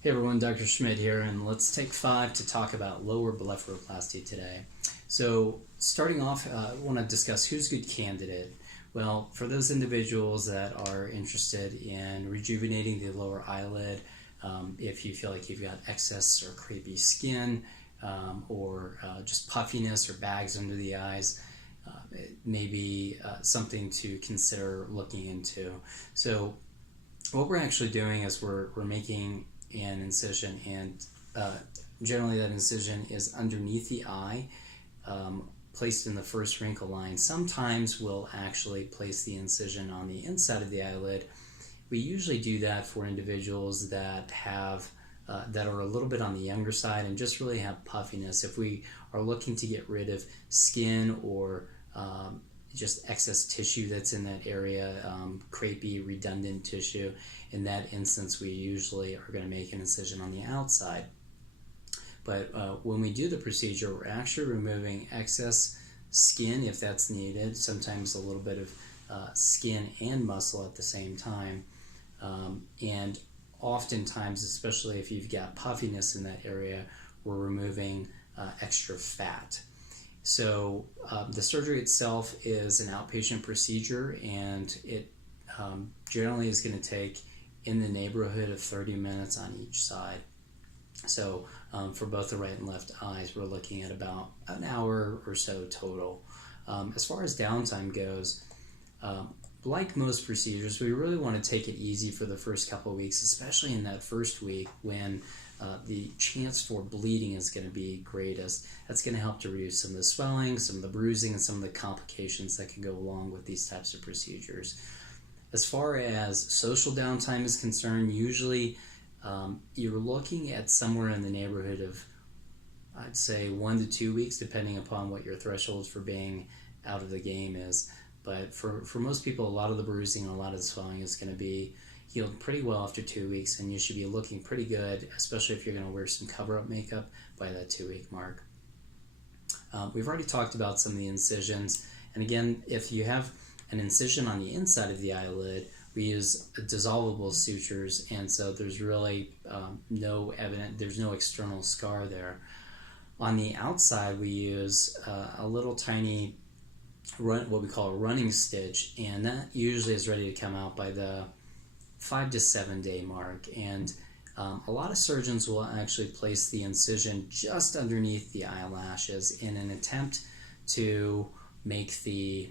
Hey everyone, Dr. Schmidt here, and let's take 5 to talk about lower blepharoplasty today. So, starting off, I want to discuss who's a good candidate. Well, for those individuals that are interested in rejuvenating the lower eyelid, if you feel like you've got excess or crepey skin, or just puffiness or bags under the eyes, it may be something to consider looking into. So, what we're actually doing is we're making an incision, and generally that incision is underneath the eye, placed in the first wrinkle line. Sometimes we'll actually place the incision on the inside of the eyelid. We usually do that for individuals that have that are a little bit on the younger side and just really have puffiness. If we are looking to get rid of skin or just excess tissue that's in that area, crepey, redundant tissue. In that instance, we usually are going to make an incision on the outside. But when we do the procedure, we're actually removing excess skin if that's needed, sometimes a little bit of skin and muscle at the same time. And oftentimes, especially if you've got puffiness in that area, we're removing extra fat. So the surgery itself is an outpatient procedure, and it generally is going to take in the neighborhood of 30 minutes on each side. So for both the right and left eyes, we're looking at about an hour or so total. As far as downtime goes, like most procedures, we really want to take it easy for the first couple of weeks, especially in that first week when the chance for bleeding is going to be greatest. That's going to help to reduce some of the swelling, some of the bruising, and some of the complications that can go along with these types of procedures. As far as social downtime is concerned, usually you're looking at somewhere in the neighborhood of, I'd say, 1 to 2 weeks, depending upon what your threshold for being out of the game is. But for most people, a lot of the bruising and a lot of the swelling is going to be healed pretty well after 2 weeks, and you should be looking pretty good, especially if you're going to wear some cover-up makeup by that 2-week mark. We've already talked about some of the incisions, and again, if you have an incision on the inside of the eyelid, we use dissolvable sutures, and so there's really there's no external scar there. On the outside, we use a little tiny what we call a running stitch, and that usually is ready to come out by the 5 to 7 day mark. And a lot of surgeons will actually place the incision just underneath the eyelashes in an attempt to make the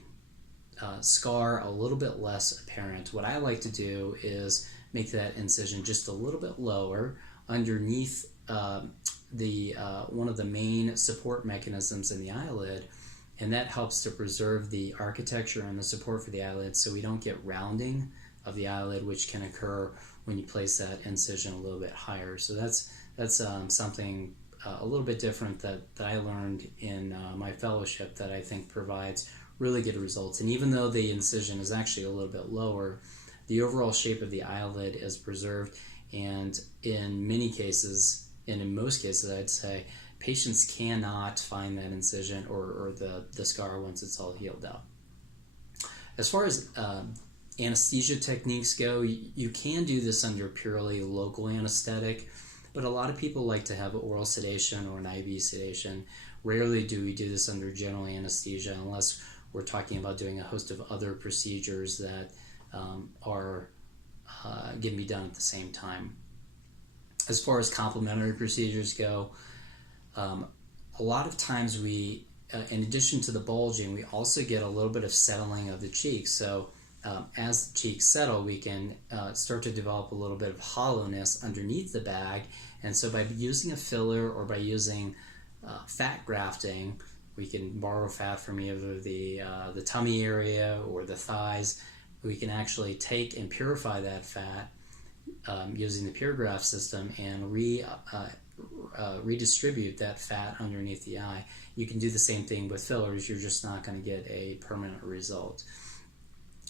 scar a little bit less apparent. What I like to do is make that incision just a little bit lower underneath one of the main support mechanisms in the eyelid, and that helps to preserve the architecture and the support for the eyelid so we don't get rounding of the eyelid, which can occur when you place that incision a little bit higher. So that's something a little bit different that I learned in my fellowship that I think provides really good results. And even though the incision is actually a little bit lower, the overall shape of the eyelid is preserved, and in many cases, and in most cases I'd say, patients cannot find that incision or the scar once it's all healed up. As far as anesthesia techniques go, you can do this under purely local anesthetic, but a lot of people like to have oral sedation or an IV sedation. Rarely do we do this under general anesthesia unless we're talking about doing a host of other procedures that are going to be done at the same time. As far as complementary procedures go, a lot of times we, in addition to the bulging, we also get a little bit of settling of the cheeks. So as the cheeks settle, we can start to develop a little bit of hollowness underneath the bag. And so by using a filler or by using fat grafting, we can borrow fat from either the tummy area or the thighs. We can actually take and purify that fat using the pure graft system and redistribute that fat underneath the eye. You can do the same thing with fillers. You're just not going to get a permanent result.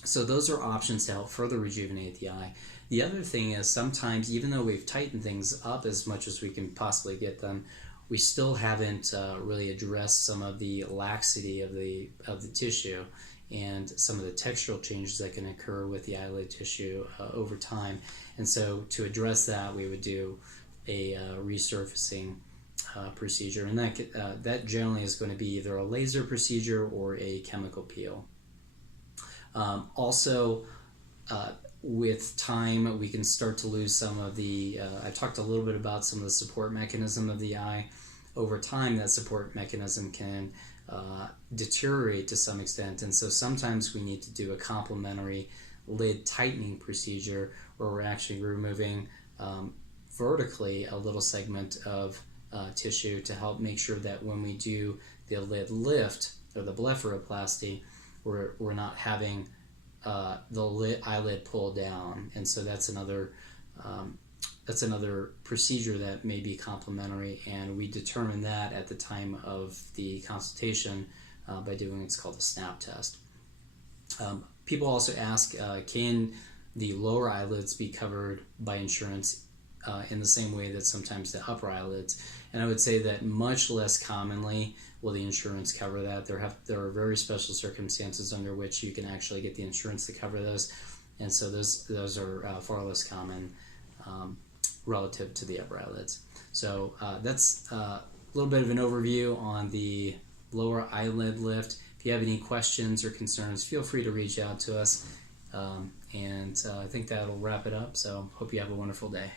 So those are options to help further rejuvenate the eye. The other thing is sometimes, even though we've tightened things up as much as we can possibly get them, we still haven't really addressed some of the laxity of the tissue and some of the textural changes that can occur with the eyelid tissue over time. And so to address that, we would do resurfacing procedure, and that generally is going to be either a laser procedure or a chemical peel. Also, with time, we can start to lose some of the, I talked a little bit about some of the support mechanism of the eye. Over time, that support mechanism can deteriorate to some extent, and so sometimes we need to do a complementary lid tightening procedure where we're actually removing vertically a little segment of tissue to help make sure that when we do the lid lift or the blepharoplasty, we're not having the eyelid pull down. And so that's another procedure that may be complementary, and we determine that at the time of the consultation by doing what's called a snap test. People also ask, can the lower eyelids be covered by insurance in the same way that sometimes the upper eyelids? And I would say that much less commonly will the insurance cover that. There are very special circumstances under which you can actually get the insurance to cover those, and so those are far less common relative to the upper eyelids. So that's a little bit of an overview on the lower eyelid lift. If you have any questions or concerns, feel free to reach out to us, and I think that'll wrap it up. So hope you have a wonderful day.